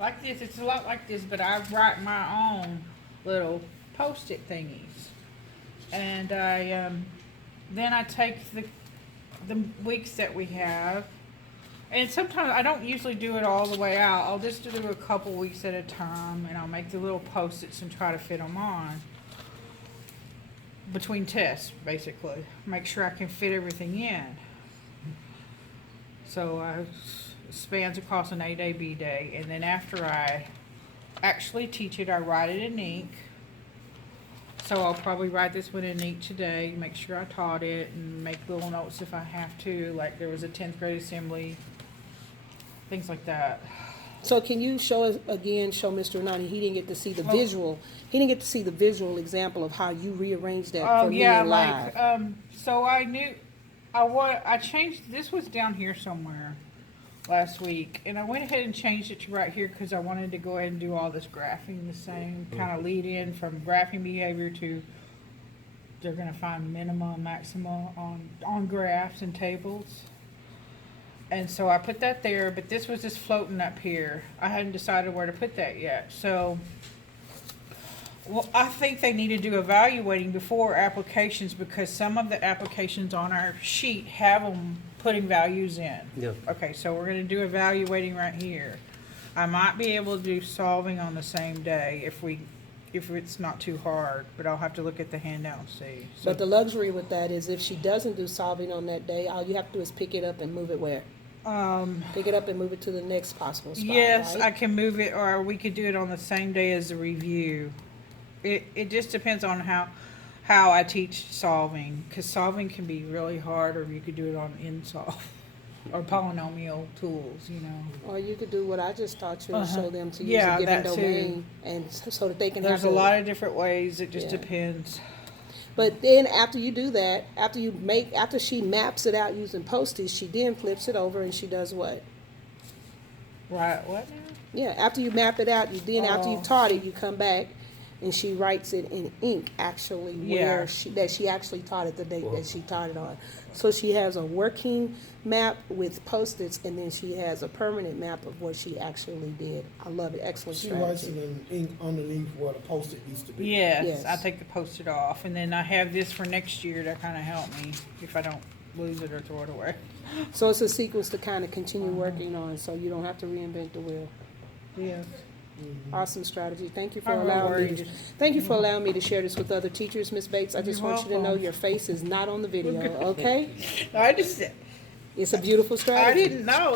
Like this, it's a lot like this, but I write my own little post-it thingies. And then I take the weeks that we have, and sometimes I don't usually do it all the way out. I'll just do a couple weeks at a time, and I'll make the little post-its and try to fit them on between tests, basically. Make sure I can fit everything in. So spans across an A day, B day, and then after I actually teach it, I write it in ink. So I'll probably write this one in ink today, make sure I taught it, and make little notes if I have to, like there was a 10th grade assembly, things like that. So can you show us again, show Mr. Nani, he didn't get to see the visual, he didn't get to see the visual example of how you rearranged that for me and live. So I knew, I changed, this was down here somewhere last week, and I went ahead and changed it to right here because I wanted to go ahead and do all this graphing the same, kind of lead in from graphing behavior to they're going to find minima and maxima on graphs and tables. And so I put that there, but this was just floating up here. I hadn't decided where to put that yet. So, well, I think they need to do evaluating before applications because some of the applications on our sheet have them putting values in. Yeah. Okay, so we're going to do evaluating right here. I might be able to do solving on the same day if it's not too hard, but I'll have to look at the handout and see. So, But the luxury with that is if she doesn't do solving on that day, all you have to do is pick it up and move it where? Pick it up and move it to the next possible spot, yes, right? I can move it, or we could do it on the same day as the review. It just depends on how I teach solving, because solving can be really hard, or you could do it on InSolve or polynomial tools, you know. Or you could do what I just taught you and show them to use Yeah, a given that too. domain, and so that they can There's have a lot of different ways. It just Yeah. depends. But then after you do that, after she maps it out using Post-its, she then flips it over and she does what? Right? What now? Yeah, after you map it out, after Oh. you've taught it, you come back and she writes it in ink actually Yeah. that she actually taught it the date that she taught it on. So she has a working map with Post-its, and then she has a permanent map of what she actually did. I love it. Excellent She writes strategy. it in ink underneath where the Post-it used to be. Yes, Yes. I take the post-it off, and then I have this for next year to kind of help me if I don't lose it or throw it away. So it's a sequence to kind of continue working on, so you don't have to reinvent the wheel. Yes. Awesome strategy. Thank you for I'm really allowing me worried. to, thank you for allowing me to share this with other teachers, Ms. Bates. I just You're want you to know welcome. your face is not on the video, okay? I just, It's a beautiful strategy. I didn't know.